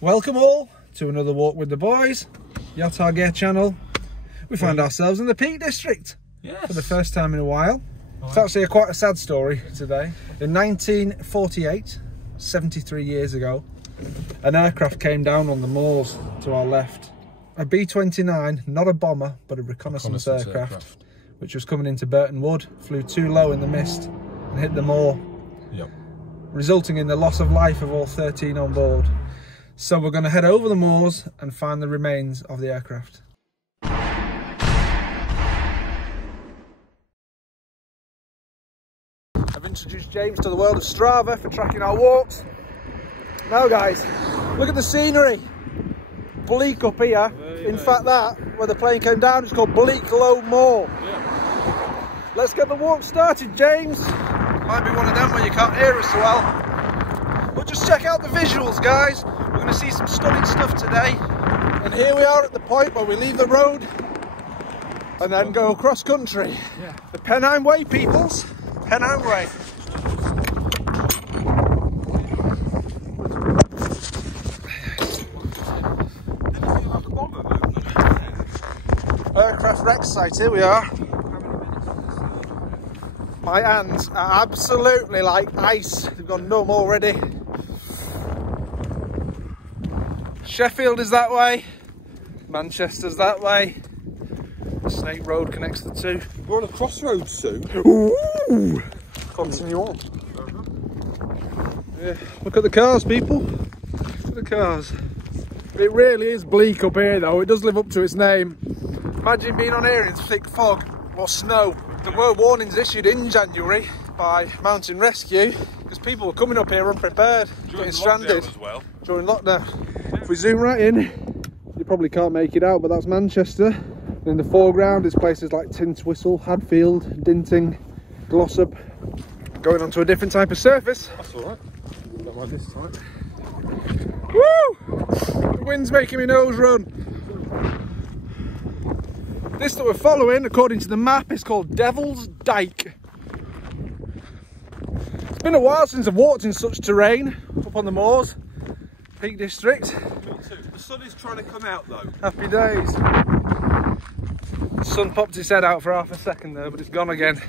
Welcome all to another walk with the boys, Yacht Our Gear channel. We find ourselves in the Peak District for the first time in a while. It's actually quite a sad story today. In 1948, 73 years ago, an aircraft came down on the moors to our left. A B-29, not a bomber, but a reconnaissance aircraft, which was coming into Burton Wood, flew too low in the mist and hit the moor, resulting in the loss of life of all 13 on board. So we're going to head over the moors and find the remains of the aircraft. I've introduced James to the world of Strava for tracking our walks. Now guys, look at the scenery. Bleak up here. In fact, that where the plane came down is called Bleaklow Moor. Let's get the walk started, James. Might be one of them where you can't hear us so well. But just check out the visuals, guys. We're going to see some stunning stuff today. And here we are at the point where we leave the road and then go across country. The Pennine Way, peoples. Pennine Way. Aircraft wreck site, here we are. My hands are absolutely like ice. They've gone numb already. Sheffield is that way. Manchester's that way. Snake Road connects the two. We're on a crossroads soon. Ooh. Continue on. Yeah. Look at the cars, people. Look at the cars. It really is bleak up here though. It does live up to its name. Imagine being on here in thick fog or snow. There were warnings issued in January by Mountain Rescue because people were coming up here unprepared, getting stranded as well. During lockdown. If we zoom right in, you probably can't make it out, but that's Manchester. And in the foreground is places like Tintwistle, Hadfield, Dinting, Glossop. Going onto a different type of surface. That's alright. Don't mind this time. Woo! The wind's making my nose run. This that we're following, according to the map, is called Devil's Dyke. It's been a while since I've walked in such terrain up on the moors, Peak District. Me too. The sun is trying to come out though. Happy days. The sun popped his head out for half a second there, but it's gone again.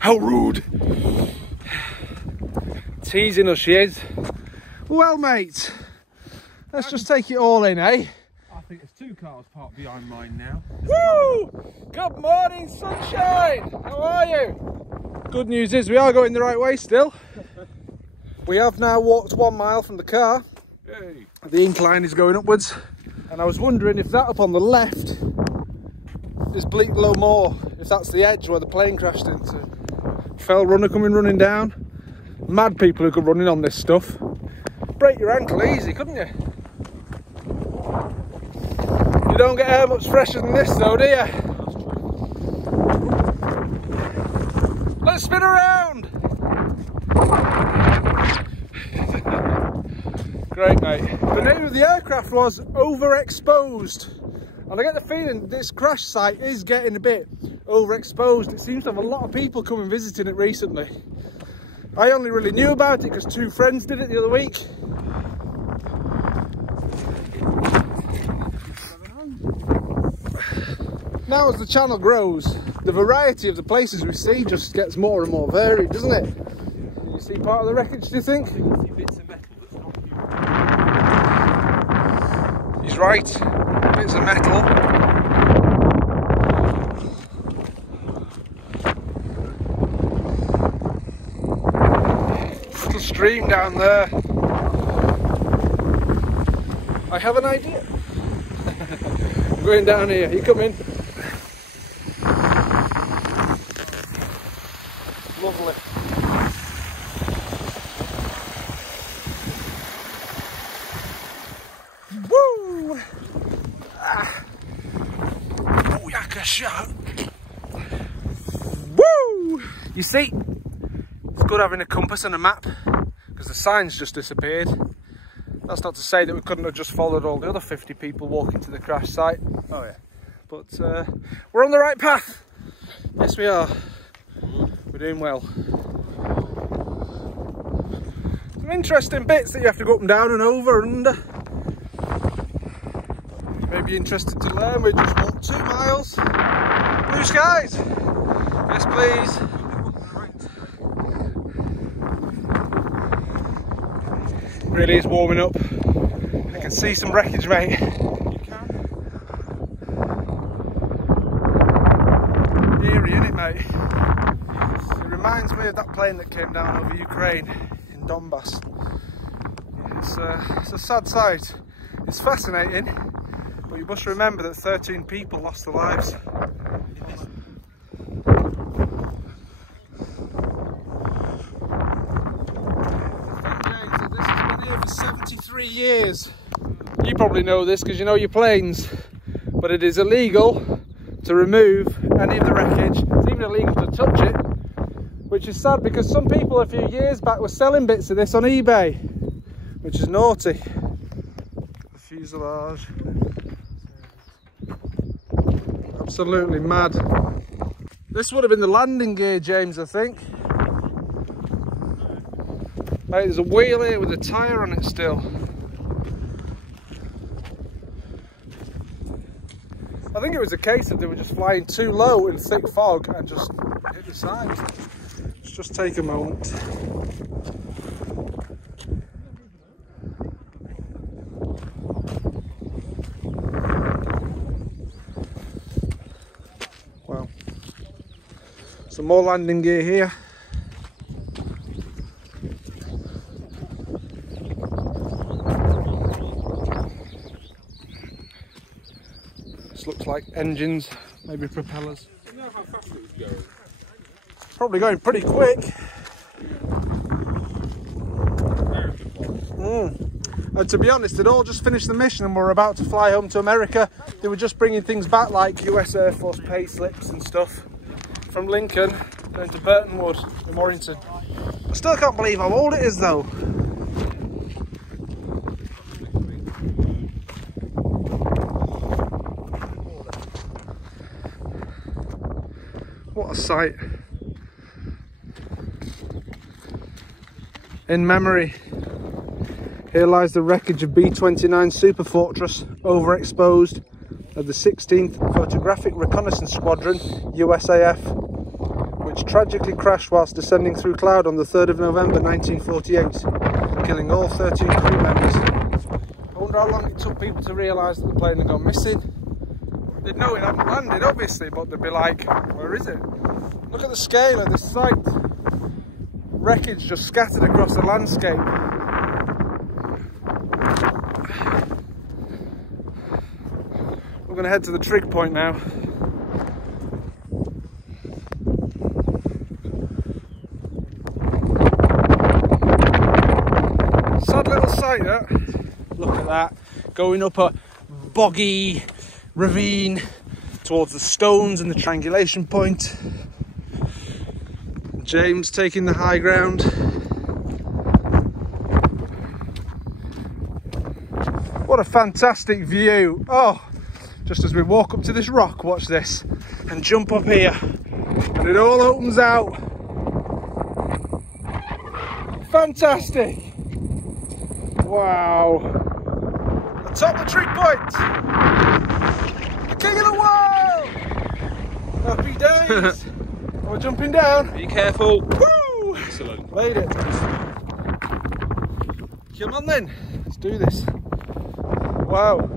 How rude! Teasing us, she is. Well, mate, let's just take it all in, eh? I think there's two cars parked behind mine now. Woo! Good morning, sunshine! How are you? Good news is we are going the right way still. We have now walked 1 mile from the car. Yay. The incline is going upwards. And I was wondering if that up on the left is Bleaklow Moor. If that's the edge where the plane crashed into. Fell runner coming running down. Mad people who could run in on this stuff. Break your ankle easy, couldn't you? You don't get air much fresher than this though, do you? Let's spin around! Great, mate. The name of the aircraft was Overexposed. And I get the feeling this crash site is getting a bit overexposed. It seems to have a lot of people coming visiting it recently. I only really knew about it because two friends did it the other week. Now as the channel grows, the variety of the places we see just gets more and more varied, doesn't it? You see part of the wreckage, do you think? Bits of metal that's not human. He's right, bits of metal. Little stream down there. I have an idea. I'm going down here, you come in. Lovely. Woo! Ah. Oh, yaka shot. Woo! You see, it's good having a compass and a map because the signs just disappeared. That's not to say that we couldn't have just followed all the other 50 people walking to the crash site. Oh yeah. But we're on the right path. Yes, we are. We're doing well. Some interesting bits that you have to go up and down and over and under. may be interested to learn. We just walked 2 miles. Blue skies. Yes, please. Really is warming up. I can see some wreckage, mate. Eerie, isn't it, mate? It reminds me of that plane that came down over Ukraine in Donbass. It's a sad sight. It's fascinating, but you must remember that 13 people lost their lives. This has been here for 73 years. You probably know this because you know your planes, but it is illegal to remove any of the wreckage. It's even illegal to touch it, which is sad because some people a few years back were selling bits of this on eBay, which is naughty. The fuselage. Absolutely mad. This would have been the landing gear, James, I think. Right, there's a wheel here with a tyre on it still. I think it was a case of they were just flying too low in thick fog and just hit the side. Let's just take a moment. Wow. Some more landing gear here. Looks like engines, maybe propellers. Do you know how fast it was going? Probably going pretty quick. And to be honest, they'd all just finished the mission and were about to fly home to America. They were just bringing things back like US Air Force pay slips and stuff from Lincoln going to Burtonwood in Warrington. I still can't believe how old it is though. What a sight. In memory, here lies the wreckage of B-29 Super Fortress, overexposed, of the 16th Photographic Reconnaissance Squadron, USAF, which tragically crashed whilst descending through cloud on the 3rd of November 1948, killing all 13 crew members. I wonder how long it took people to realise that the plane had gone missing. They'd know it hadn't landed, obviously, but they'd be like, where is it? Look at the scale of this site. Wreckage just scattered across the landscape. We're going to head to the trig point now. Sad little site, that. Look at that. Going up a boggy ravine towards the stones and the triangulation point. James taking the high ground. What a fantastic view. Oh, just as we walk up to this rock, watch this, and jump up here, and it all opens out. Fantastic. Wow. Atop the trig point. The king of the world. Happy days. We're jumping down. Be careful. Woo! Excellent. Made it. Come on then. Let's do this. Wow.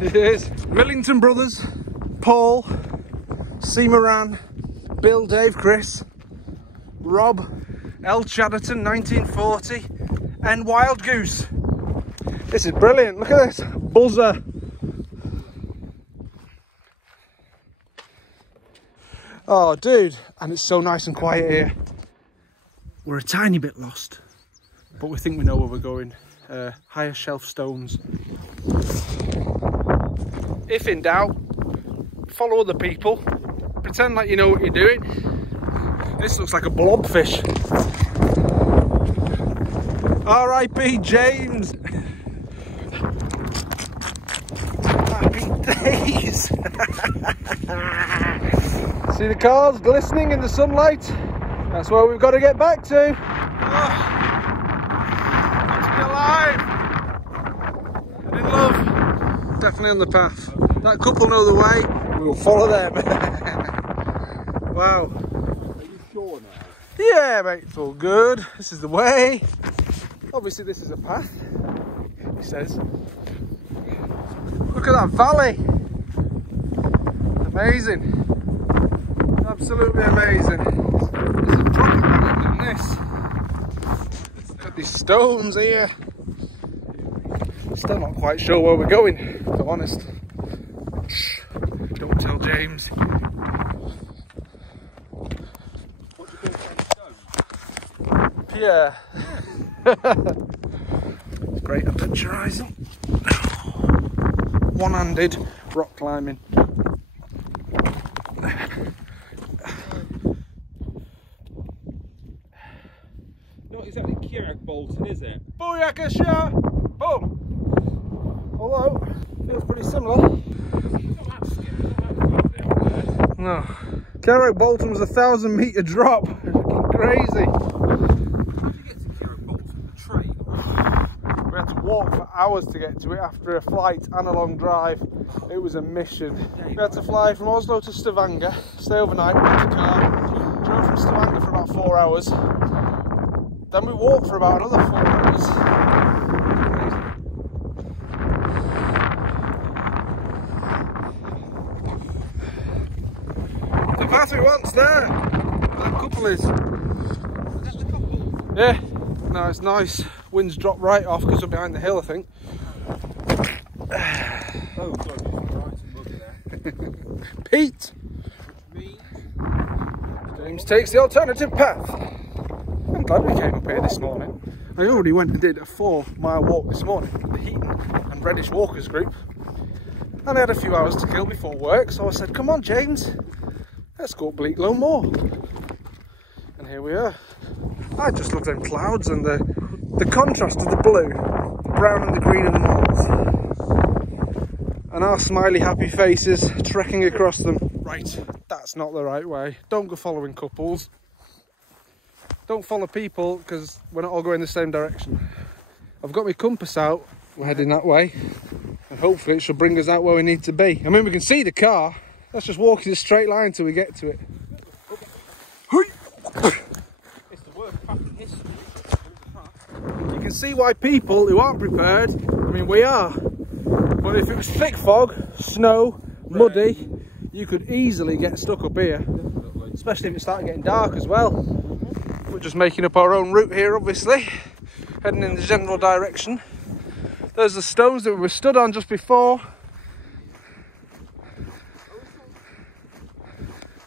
It is. Millington Brothers, Paul, C. Moran, Bill, Dave, Chris, Rob, L. Chatterton, 1940, and Wild Goose. This is brilliant. Look at this. Buzzer. Oh, dude. And it's so nice and quiet here. We're a tiny bit lost, but we think we know where we're going. Higher shelf stones. If in doubt, follow other people. Pretend like you know what you're doing. This looks like a blobfish. R.I.P. James. Happy days. See the cars glistening in the sunlight? That's where we've got to get back to. Oh, got to be alive and in love. definitely on the path. That couple know the way, we'll follow them. Wow. Are you sure now? Yeah, mate, it's all good. This is the way. Obviously, this is a path, he says. Look at that valley. Amazing. Absolutely amazing. There's a proper valley than this. Look at these stones here. Still not quite sure where we're going, if I'm honest. Shh. Don't tell James. What do you think of the stones? Yeah. It's great adventurising. One-handed rock climbing. Not exactly Kierak Bolton, is it? Booyakasha! Boom! Although, feels pretty similar. No. Kierak Bolton was a 1,000-metre drop. Crazy. How did you get to Kierak Bolton? The train? We had to walk for hours to get to it after a flight and a long drive. It was a mission. We had to fly from Oslo to Stavanger, stay overnight, rent a car, drove from Stavanger for about 4 hours. Then we walked for about another 4 hours. The path we want's there. That couple is. Is that the couple? Yeah. No, it's nice. Wind's dropped right off because we're behind the hill, I think. Oh god, it's right and muggy there. Pete! Me? James takes the alternative path. I'm glad we came up here this morning. I already went and did a 4-mile walk this morning with the Heaton and Reddish Walkers group. And I had a few hours to kill before work, so I said, come on James, let's go up Bleaklow more. And here we are. I just love them clouds and the contrast of the blue, the brown and the green of the moors. And our smiley happy faces trekking across them. Right, that's not the right way. Don't go following couples. Don't follow people because we're not all going the same direction. I've got my compass out, we're heading that way. And hopefully it should bring us out where we need to be. I mean, we can see the car. Let's just walk in a straight line till we get to it. It's the worst path in history. You can see why people who aren't prepared, I mean we are, but if it was thick fog, snow, muddy, you could easily get stuck up here. Definitely. Especially if it started getting dark as well. We're just making up our own route here, obviously, heading in the general direction. There's the stones that we were stood on just before.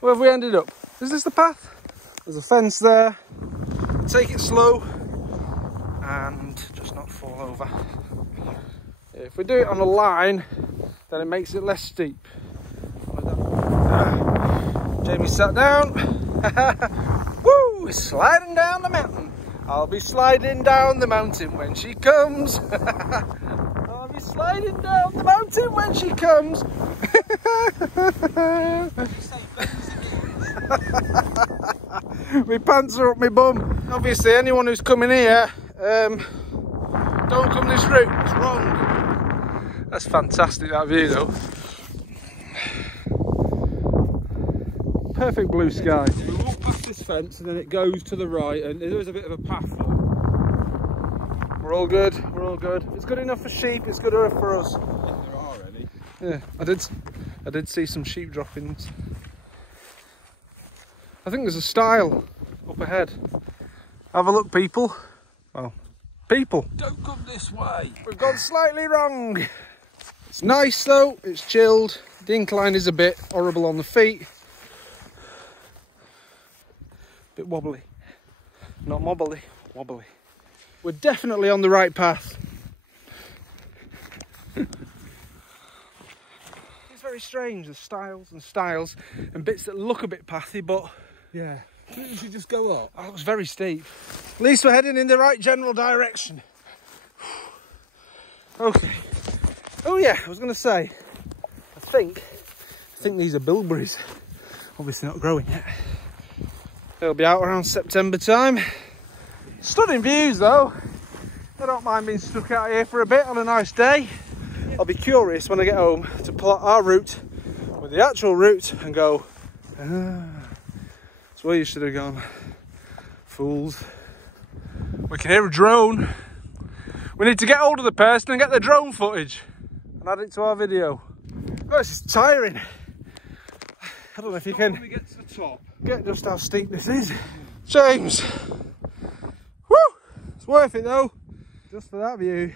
Where have we ended up? Is this the path? There's a fence there. Take it slow and just not fall over. If we do it on a line, then it makes it less steep. Like that. Jamie sat down. Woo! Sliding down the mountain. I'll be sliding down the mountain when she comes. I'll be sliding down the mountain when she comes. My pants are up my bum. Obviously, anyone who's coming here, don't come this route. It's wrong. That's fantastic, that view though. Perfect blue sky. We walk past this fence and then it goes to the right and there is a bit of a path. We're all good, we're all good. It's good enough for sheep, it's good enough for us. If there are any. Yeah, I did see some sheep droppings. I think there's a stile up ahead. Have a look, people. Well, people. Don't come this way. We've gone slightly wrong. It's nice though, it's chilled. The incline is a bit horrible on the feet. Bit wobbly. Not mobbly, wobbly. We're definitely on the right path. It's very strange, the styles and bits that look a bit pathy, but Yeah. You should just go up. oh, it was very steep. At least we're heading in the right general direction. Okay. Oh yeah, I was going to say, I think these are bilberries. Obviously not growing yet. They'll be out around September time. Stunning views though. I don't mind being stuck out here for a bit on a nice day. I'll be curious when I get home to plot our route with the actual route and go, that's where you should have gone, fools. We can hear a drone. We need to get hold of the person and get the drone footage and add it to our video. Oh, this is tiring. I don't know if you can get to the top. Get just how steep this is. James, woo! It's worth it though, just for that view.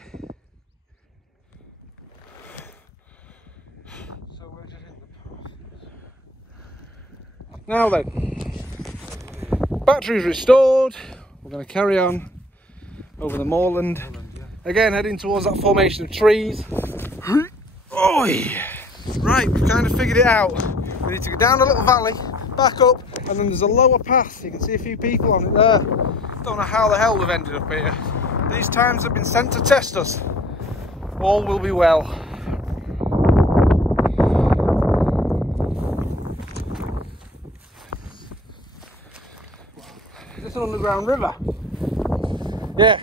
So we're just in the path. Now then, battery's restored. We're going to carry on over the moorland. Again, heading towards that formation of trees. Oi! Right, we've kind of figured it out. We need to go down a little valley, back up, and then there's a lower path. You can see a few people on it there. Don't know how the hell they've ended up here. These times have been sent to test us. All will be well. Is this an underground river? Yeah.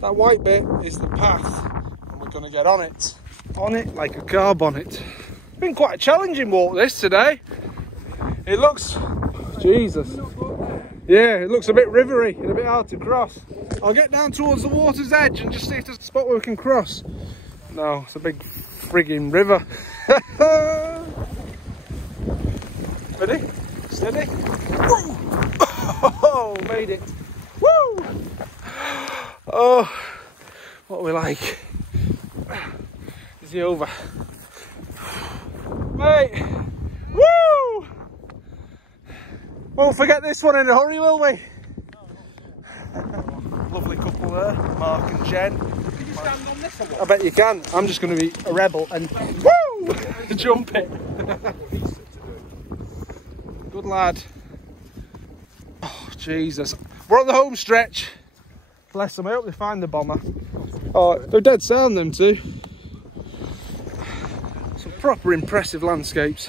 That white bit is the path, and we're going to get on it. On it like a car bonnet. It's been quite a challenging walk this today. It looks, Jesus. Yeah, it looks a bit rivery and a bit hard to cross. I'll get down towards the water's edge and just see if there's a spot where we can cross. No, it's a big frigging river. Ready? Steady. Oh, made it. Woo! Oh, what are we like? Is he over? Mate! Woo! Won't forget this one in a hurry, will we? Lovely couple there, Mark and Jen. Can you stand on this one? I bet you can. I'm just going to be a rebel and woo! Jump it. Good lad. Oh, Jesus. We're on the home stretch. Bless them, I hope they find the bomber. Oh, they're dead sound, them two. Some proper impressive landscapes.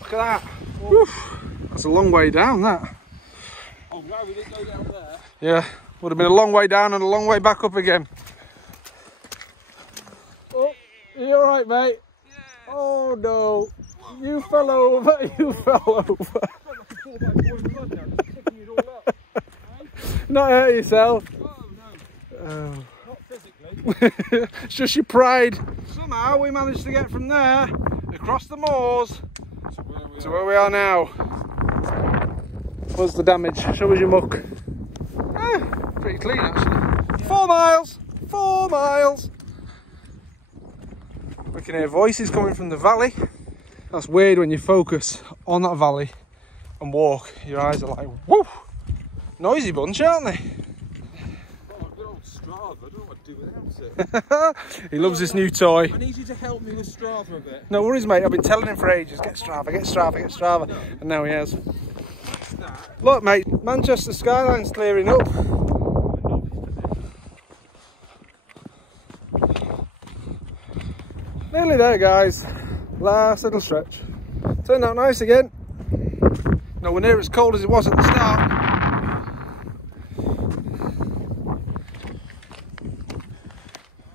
Look at that. Woof. That's a long way down, that. Oh, glad we didn't go down there. Yeah, would have been a long way down and a long way back up again. Oh, are you alright, mate? Yeah. Oh no, whoa. You fell over, you fell over. Not hurt yourself. Oh, no. Oh. Not physically. It's just your pride. Somehow we managed to get from there across the moors to where we are now. What's the damage? Show us your muck. Pretty clean actually. 4 miles. 4 miles. We can hear voices coming from the valley. That's weird when you focus on that valley and walk. Your eyes are like, whoo! Noisy bunch, aren't they? Oh, good old Strava. I don't know what to do without it. He loves this new toy. I need you to help me with Strava a bit. No worries, mate. I've been telling him for ages. Get Strava, get Strava, get Strava. No. And now he has. Look, mate. Manchester skyline's clearing up. Nearly there, guys. Last little stretch. Turned out nice again. Nowhere near as cold as it was at the start.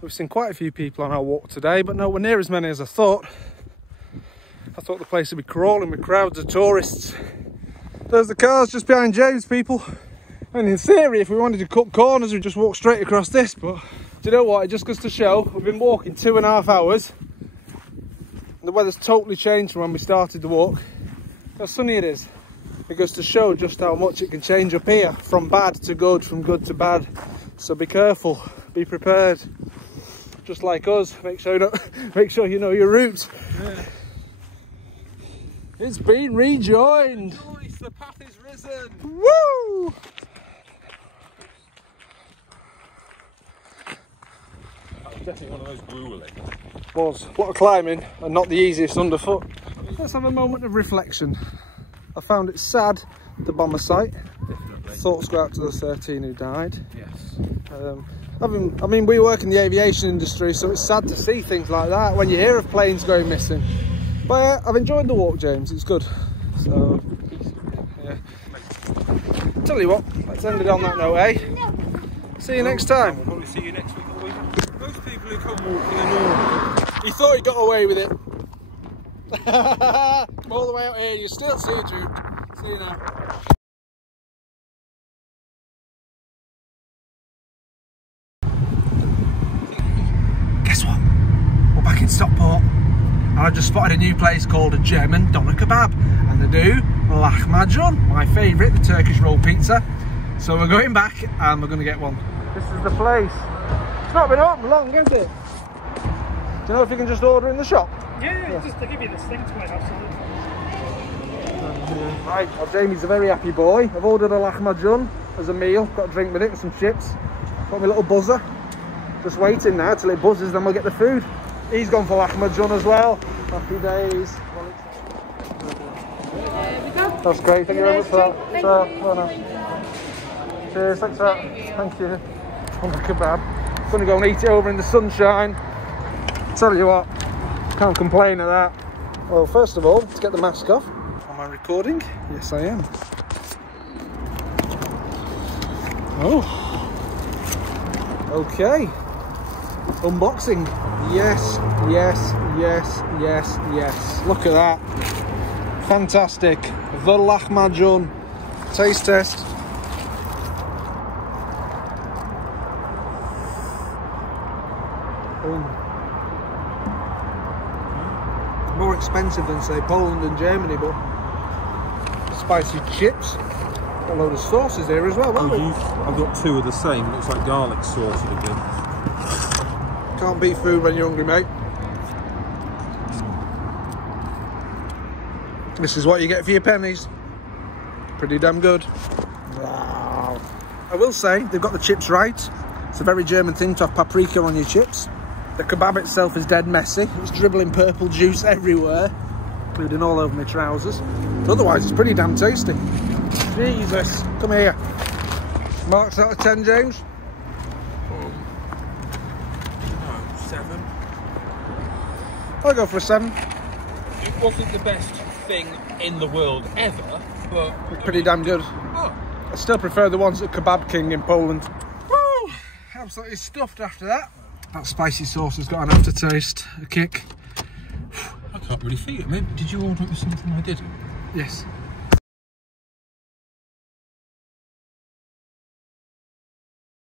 We've seen quite a few people on our walk today, but nowhere near as many as I thought. I thought the place would be crawling with crowds of tourists. There's the cars just behind James, people. And in theory, if we wanted to cut corners, we'd just walk straight across this. But do you know what? It just goes to show we've been walking 2.5 hours. The weather's totally changed from when we started the walk. How sunny it is. It goes to show just how much it can change up here, from bad to good, from good to bad. So be careful, be prepared. Just like us, make sure you know your route. Yeah. It's been rejoined. Nice, the path is risen. Woo! That was definitely one of those grueling. Was a lot of climbing and not the easiest underfoot. Let's have a moment of reflection. I found it sad, the bomber site. Definitely. Thoughts go out to the 13 who died. Yes. I mean, we work in the aviation industry, so it's sad to see things like that when you hear of planes going missing. But I've enjoyed the walk, James. It's good. So, yeah. Tell you what, let's end it on that note, eh? See you next time. We'll probably see you next week or the week. Most people literally come walking and all. He thought he got away with it. All the way out here, you still see it, Drew. See you now. Guess what? We're back in Stockport. And I've just spotted a new place called a German doner kebab. And they do lahmacun, my favourite, the Turkish roll pizza. So we're going back and we're going to get one. This is the place. It's not been open long, has it? Do you know if you can just order in the shop? Yeah. Just to give you this thing to it, absolutely. Right, well, Jamie's a very happy boy. I've ordered a lahmacun as a meal. Got a drink with it and some chips. Got my little buzzer. Just waiting now till it buzzes, then we'll get the food. He's gone for lahmacun as well. Happy days. That's great. Thank you very much for that. Cheers. Thanks for that. Thank you. On the kebab. Gonna go and eat it over in the sunshine. Tell you what, can't complain at that. Well, first of all, let's get the mask off. Am I recording? Yes, I am. Oh. Okay. Unboxing. Yes, yes, yes, yes, yes. Look at that. Fantastic. The lahmacun. Taste test. More expensive than, say, Poland and Germany, but spicy chips. Got a load of sauces here as well, haven't we? I've got two of the same. Looks like garlic sauce again. Can't beat food when you're hungry, mate. This is what you get for your pennies. Pretty damn good. Wow. I will say, they've got the chips right. It's a very German thing to have paprika on your chips. The kebab itself is dead messy. It's dribbling purple juice everywhere, including all over my trousers. Otherwise, it's pretty damn tasty. Jesus, come here. Marks out of 10, James? 7. I'll go for a 7. It wasn't the best thing in the world ever, but Pretty damn good. Oh. I still prefer the ones at Kebab King in Poland. Woo! Absolutely stuffed after that. That spicy sauce has got an aftertaste, a kick. I can't really feel it. Maybe, did you order it with something I didn't? Yes.